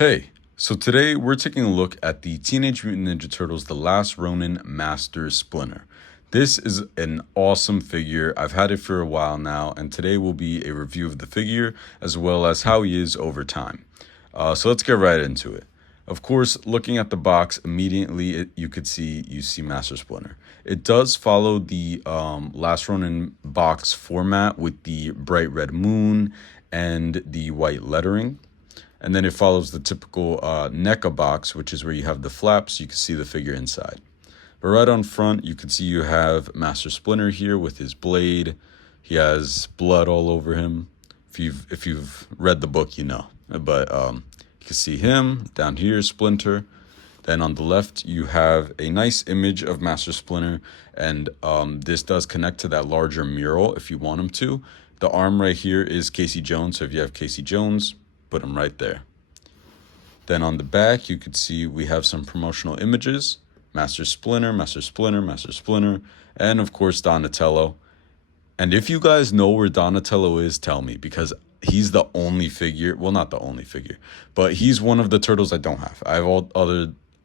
Hey, so today we're taking a look at the Teenage Mutant Ninja Turtles The Last Ronin Master Splinter. This is an awesome figure. I've had it for a while now, and today will be a review of the figure as well as how he is over time. So let's get right into it. Of course, looking at the box immediately, you see Master Splinter. It does follow the Last Ronin box format with the bright red moon and the white lettering. And then it follows the typical NECA box, which is where you have the flaps. You can see the figure inside. But right on front, you can see you have Master Splinter here with his blade. He has blood all over him. If you've read the book, you know. But you can see him down here, Splinter. Then on the left, you have a nice image of Master Splinter, and this does connect to that larger mural if you want him to. The arm right here is Casey Jones, so if you have Casey Jones, put him right there. Then on the back, you could see we have some promotional images. Master Splinter, Master Splinter, Master Splinter, and of course Donatello. And if you guys know where Donatello is, tell me, because he's the only figure, well, not the only figure, but he's one of the turtles I don't have. I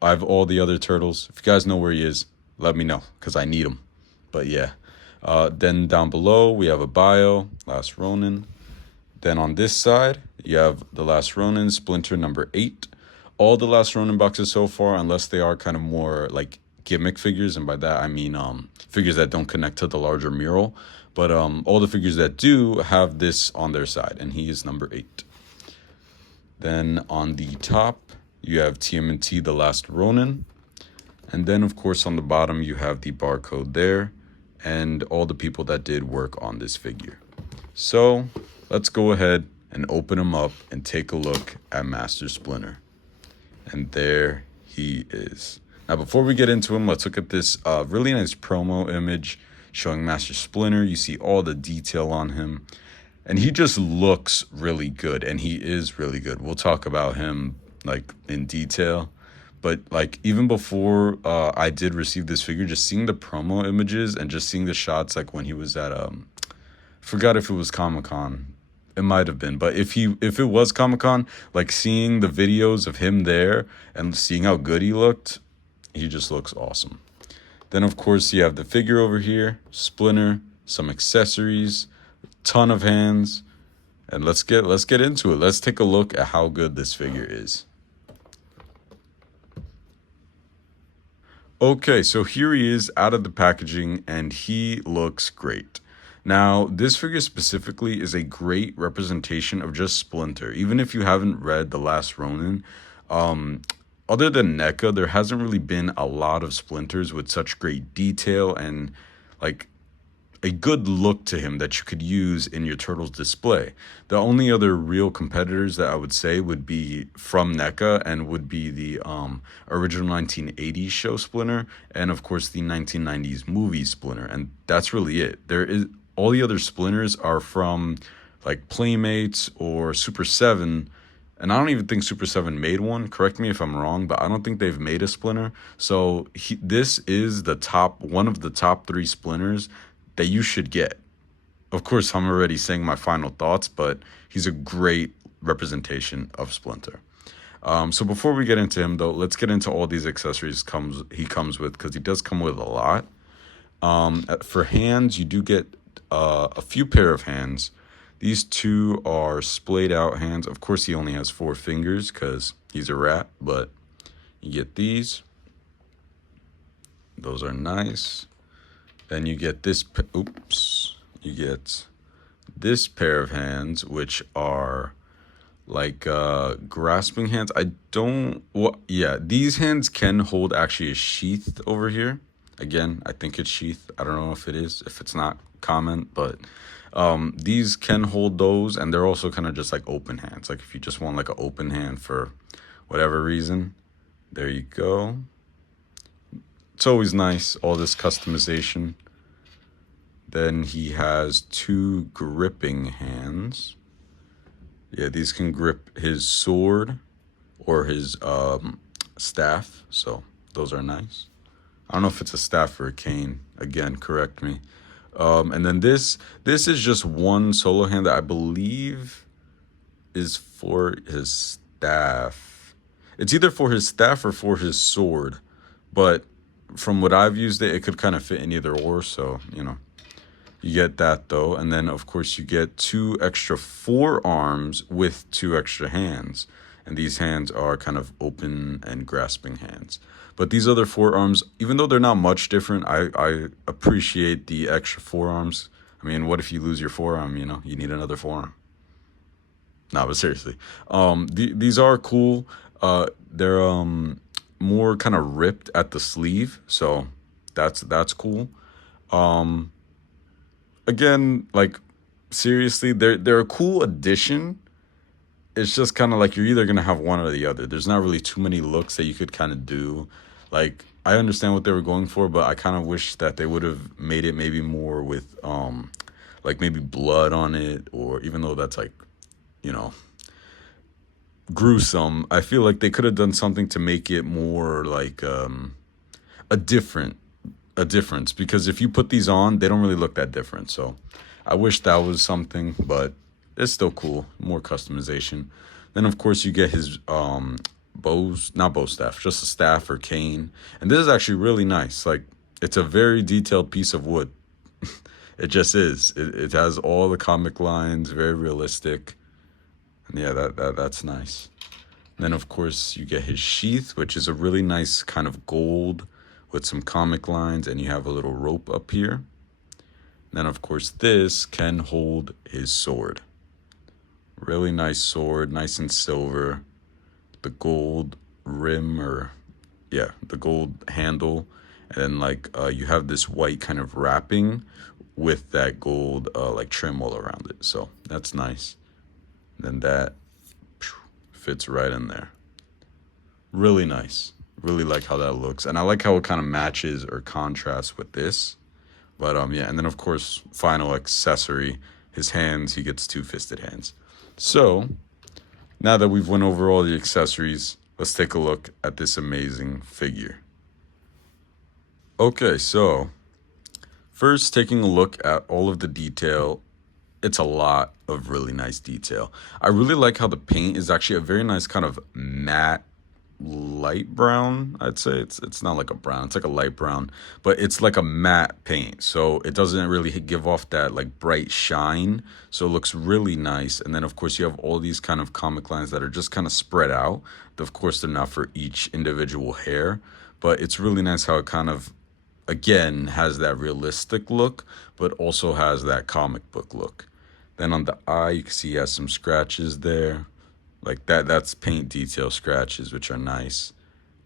have all the other turtles. If you guys know where he is, let me know, because I need him. But yeah. Then down below, we have a bio, Last Ronin. Then on this side, you have the Last Ronin, Splinter number 8. All the Last Ronin boxes so far, unless they are kind of more like gimmick figures, and by that I mean figures that don't connect to the larger mural. But all the figures that do have this on their side, and he is number 8. Then on the top, you have TMNT, The Last Ronin. And then, of course, on the bottom, you have the barcode there and all the people that did work on this figure. So let's go ahead and open him up and take a look at Master Splinter. And there he is. Now, before we get into him, let's look at this really nice promo image showing Master Splinter. You see all the detail on him. And he just looks really good, and he is really good. We'll talk about him like in detail. But like even before I did receive this figure, just seeing the promo images and just seeing the shots like when he was at forgot if it was Comic-Con. It might have been, but if it was Comic-Con, like seeing the videos of him there and seeing how good he looked, he just looks awesome. Then of course you have the figure over here, Splinter, some accessories, ton of hands, and let's get into it. Let's take a look at how good this figure is. Okay, so here he is out of the packaging, and he looks great. Now, this figure specifically is a great representation of just Splinter. Even if you haven't read The Last Ronin, other than NECA, there hasn't really been a lot of Splinters with such great detail and like a good look to him that you could use in your Turtles display. The only other real competitors that I would say would be from NECA and would be the original 1980s show Splinter and of course the 1990s movie Splinter, and that's really it. All the other Splinters are from like Playmates or Super 7, and I don't even think Super 7 made one. Correct me if I'm wrong, but I don't think they've made a Splinter. So this is one of the top 3 Splinters that you should get. Of course, I'm already saying my final thoughts, but he's a great representation of Splinter. So before we get into him, though, let's get into all these accessories he comes with, because he does come with a lot. For hands, you do get a few pair of hands. These 2 are splayed out hands. Of course, he only has 4 fingers because he's a rat, but you get these. Those are nice. Then you get this, you get this pair of hands, which are like grasping hands. These hands can hold actually a sheath over here. Again, I think it's sheath. I don't know if it is. If it's not, comment. But these can hold those, and they're also kind of just like open hands. Like if you just want like an open hand for whatever reason, there you go. It's always nice, all this customization. Then he has 2 gripping hands. Yeah, these can grip his sword or his staff, so those are nice. I don't know if it's a staff or a cane. Again, correct me. And then this is just one solo hand that I believe is for his staff. It's either for his staff or for his sword, but from what I've used it, it could kind of fit in either or. So you get that though, and then of course you get 2 extra forearms with 2 extra hands, and these hands are kind of open and grasping hands. But these other forearms, even though they're not much different, I appreciate the extra forearms. I mean, what if you lose your forearm? You need another forearm. No, but seriously, these are cool. They're more kind of ripped at the sleeve, so that's cool. Um, Again, like seriously, they're a cool addition. It's just kind of like you're either gonna have one or the other. There's not really too many looks that you could kind of do. Like I understand what they were going for, but I kind of wish that they would have made it maybe more with like maybe blood on it, or even though that's like you know gruesome, I feel like they could have done something to make it more like a different a difference, because if you put these on, they don't really look that different. So I wish that was something, but it's still cool. More customization. Then of course you get his bows, not bow staff, just a staff or cane. And this is actually really nice. Like it's a very detailed piece of wood. It just is. It has all the comic lines, very realistic. And yeah, that's nice. Then of course you get his sheath, which is a really nice kind of gold with some comic lines, and you have a little rope up here. Then of course this can hold his sword. Really nice sword, nice and silver. The gold rim, or yeah, the gold handle, and then like you have this white kind of wrapping with that gold like trim all around it. So that's nice. Then that fits right in there. Really nice. Really like how that looks, and I like how it kind of matches or contrasts with this. But yeah, and then of course final accessory, his hands, he gets 2 fisted hands. So now that we've went over all the accessories, let's take a look at this amazing figure. Okay, so first taking a look at all of the detail. It's a lot of really nice detail. I really like how the paint is actually a very nice kind of matte light brown. I'd say it's not like a brown, it's like a light brown, but it's like a matte paint, so it doesn't really give off that like bright shine, so it looks really nice. And then of course you have all these kind of comic lines that are just kind of spread out. Of course they're not for each individual hair, but it's really nice how it kind of again has that realistic look, but also has that comic book look. Then on the eye, you can see he has some scratches there. Like that's paint detail scratches, which are nice.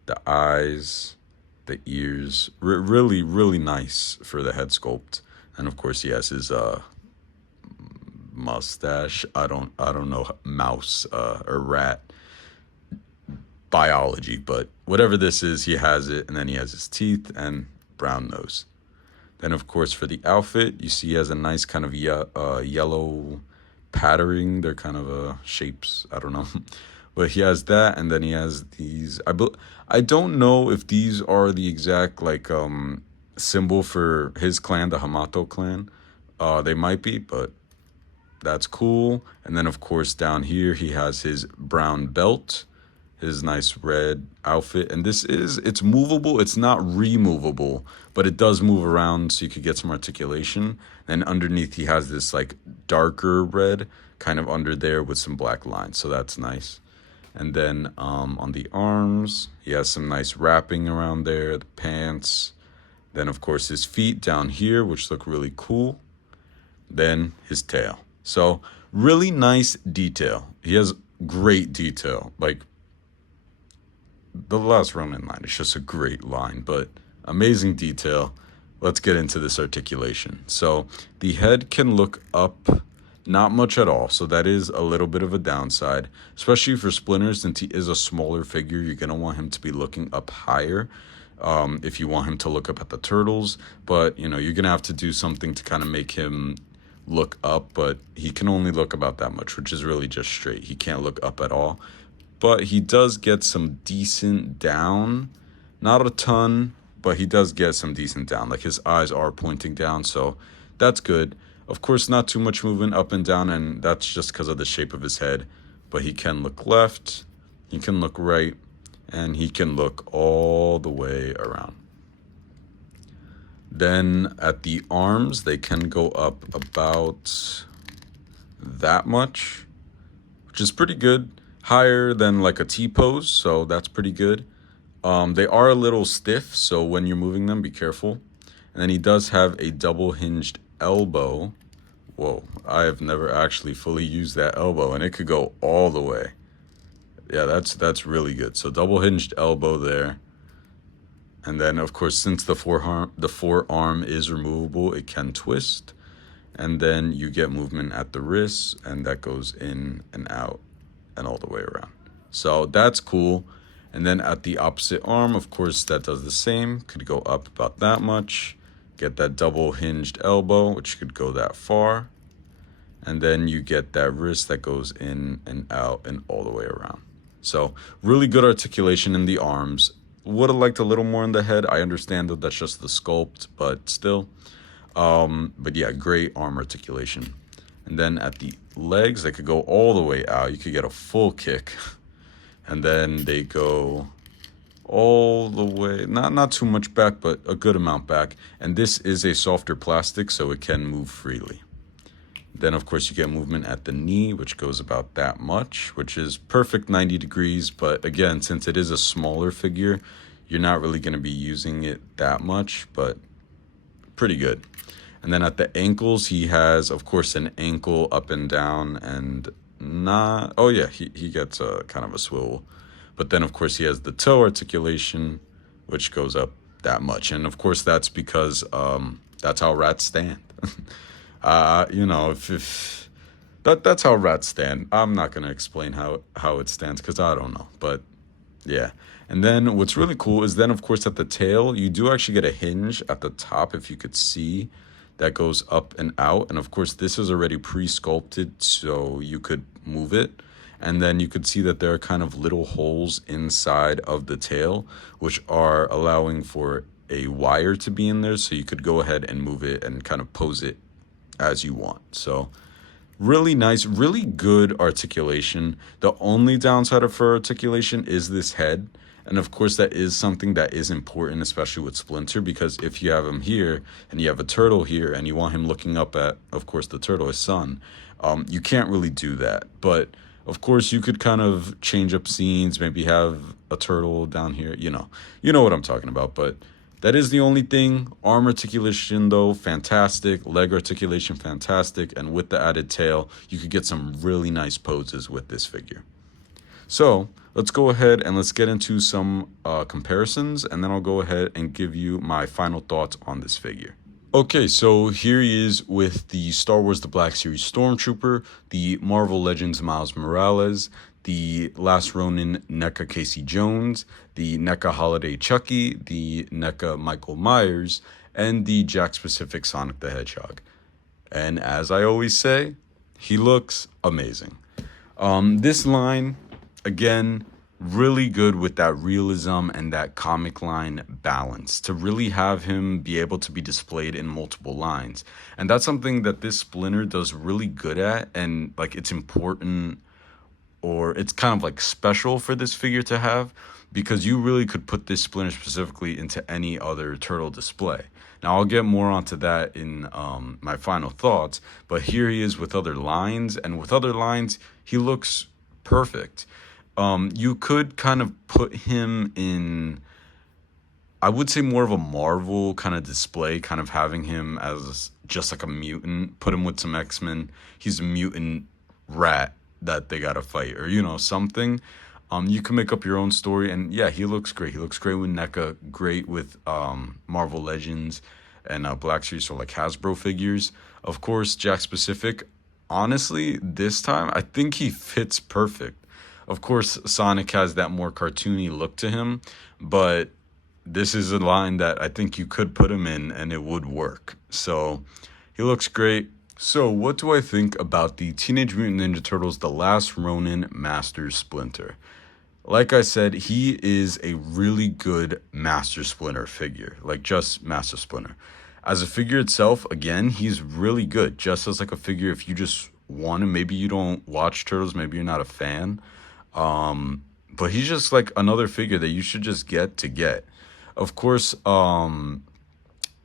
The eyes, the ears, really, really nice for the head sculpt. And of course, he has his mustache. I don't know mouse or rat biology, but whatever this is, he has it. And then he has his teeth and brown nose. Then of course for the outfit, you see he has a nice kind of yellow patterning. They're kind of shapes, I don't know. But he has that, and then he has these. I don't know if these are the exact like symbol for his clan, the Hamato clan. They might be, but that's cool. And then of course down here he has his brown belt, his nice red outfit, and it's movable. It's not removable, but it does move around, so you could get some articulation. And underneath he has this like darker red kind of under there with some black lines, so that's nice. And then on the arms he has some nice wrapping around there, the pants. Then of course his feet down here, which look really cool. Then his tail. So really nice detail. He has great detail. Like the last Ronin line is just a great line, but amazing detail. Let's get into this articulation. So the head can look up, not much at all. So that is a little bit of a downside, especially for Splinter, since he is a smaller figure. You're going to want him to be looking up higher if you want him to look up at the turtles. But, you're going to have to do something to kind of make him look up, but he can only look about that much, which is really just straight. He can't look up at all. But he does get some decent down. Not a ton, but he does get some decent down. Like his eyes are pointing down, so that's good. Of course, not too much movement up and down, and that's just because of the shape of his head. But he can look left, he can look right. and he can look all the way around. Then at the arms, they can go up about that much, which is pretty good. Higher than like a T-pose, so that's pretty good. They are a little stiff, so when you're moving them, be careful. And then he does have a double hinged elbow. Whoa, I have never actually fully used that elbow, and it could go all the way. Yeah, that's really good. So double hinged elbow there. And then of course, since the forearm is removable, it can twist. And then you get movement at the wrist, and that goes in and out and all the way around. So that's cool. And then at the opposite arm, of course, that does the same. Could go up about that much. Get that double hinged elbow, which could go that far. And then you get that wrist that goes in and out and all the way around. So really good articulation in the arms. Would have liked a little more in the head. I understand that that's just the sculpt, but still. But yeah, great arm articulation. And then at the legs, they could go all the way out. You could get a full kick. And then they go all the way, not too much back, but a good amount back. And this is a softer plastic, so it can move freely. Then, of course, you get movement at the knee, which goes about that much, which is perfect 90 degrees. But again, since it is a smaller figure, you're not really going to be using it that much, but pretty good. And then at the ankles, he has, of course, an ankle up and down and not, oh yeah, he gets a kind of a swivel. But then, of course, he has the toe articulation, which goes up that much. And of course, that's because that's how rats stand. You know, if that's how rats stand. I'm not going to explain how it stands because I don't know. But yeah. And then what's really cool is then, of course, at the tail, you do actually get a hinge at the top, if you could see, that goes up and out. And of course, this is already pre-sculpted, so you could move it. And then you could see that there are kind of little holes inside of the tail, which are allowing for a wire to be in there. So you could go ahead and move it and kind of pose it as you want. So really nice, really good articulation. The only downside of fur articulation is this head. And of course, that is something that is important, especially with Splinter, because if you have him here and you have a turtle here and you want him looking up at, of course, the turtle, his son, you can't really do that. But of course, you could kind of change up scenes, maybe have a turtle down here, you know what I'm talking about. But that is the only thing. Arm articulation, though, fantastic. Leg articulation, fantastic. And with the added tail, you could get some really nice poses with this figure. So let's go ahead and let's get into some comparisons, and then I'll go ahead and give you my final thoughts on this figure. Okay, so here he is with the Star Wars The Black Series Stormtrooper, the Marvel Legends Miles Morales, the Last Ronin Neca Casey Jones, the Neca Holiday Chucky, the Neca Michael Myers, and the Jakks Pacific Sonic the Hedgehog. And as I always say, he looks amazing. This line, again, really good with that realism and that comic line balance to really have him be able to be displayed in multiple lines. And that's something that this Splinter does really good at, and like it's important, or it's kind of like special for this figure to have, because you really could put this Splinter specifically into any other turtle display. Now, I'll get more onto that in my final thoughts, but here he is with other lines, and with other lines, he looks perfect. You could kind of put him in, I would say, more of a Marvel kind of display, kind of having him as just like a mutant, put him with some X-Men. He's a mutant rat that they got to fight, or, something. You can make up your own story, and yeah, he looks great. He looks great with NECA, great with Marvel Legends and Black Series, or like Hasbro figures. Of course, Jakks Pacific, honestly, this time, I think he fits perfect. Of course, Sonic has that more cartoony look to him, but this is a line that I think you could put him in and it would work. So he looks great. So what do I think about the Teenage Mutant Ninja Turtles The Last Ronin Master Splinter? Like I said, he is a really good Master Splinter figure, like just Master Splinter. As a figure itself, again, he's really good. Just as like a figure, if you just want him, maybe you don't watch Turtles, maybe you're not a fan. but he's just like another figure that you should just get to get. Of course,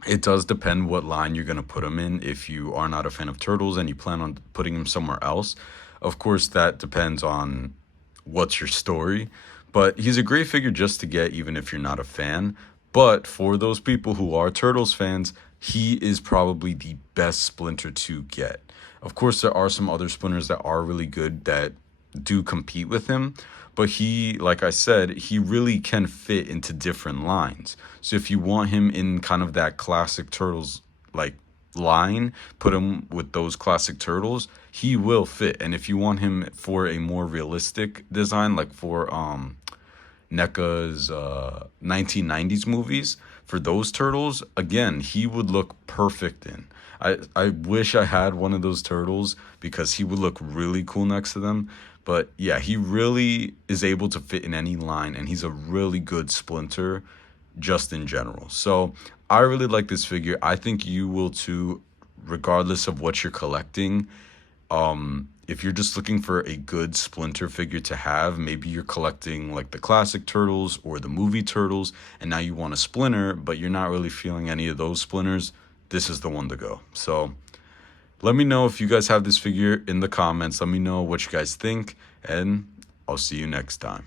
it does depend what line you're going to put him in. If you are not a fan of turtles and you plan on putting him somewhere else, of course, that depends on what's your story. But he's a great figure just to get, even if you're not a fan. But for those people who are Turtles fans, he is probably the best Splinter to get. Of course, there are some other Splinters that are really good that do compete with him, but he, like I said, he really can fit into different lines. So if you want him in kind of that classic Turtles like line, put him with those classic turtles, he will fit. And if you want him for a more realistic design, like for NECA's 1990s movies, for those turtles, again, he would look perfect in. I wish I had one of those turtles because he would look really cool next to them. But yeah, he really is able to fit in any line, and he's a really good Splinter just in general. So I really like this figure. I think you will too, regardless of what you're collecting. If you're just looking for a good Splinter figure to have, maybe you're collecting like the classic Turtles or the movie Turtles, and now you want a Splinter, but you're not really feeling any of those Splinters, this is the one to go. So let me know if you guys have this figure in the comments. Let me know what you guys think, and I'll see you next time.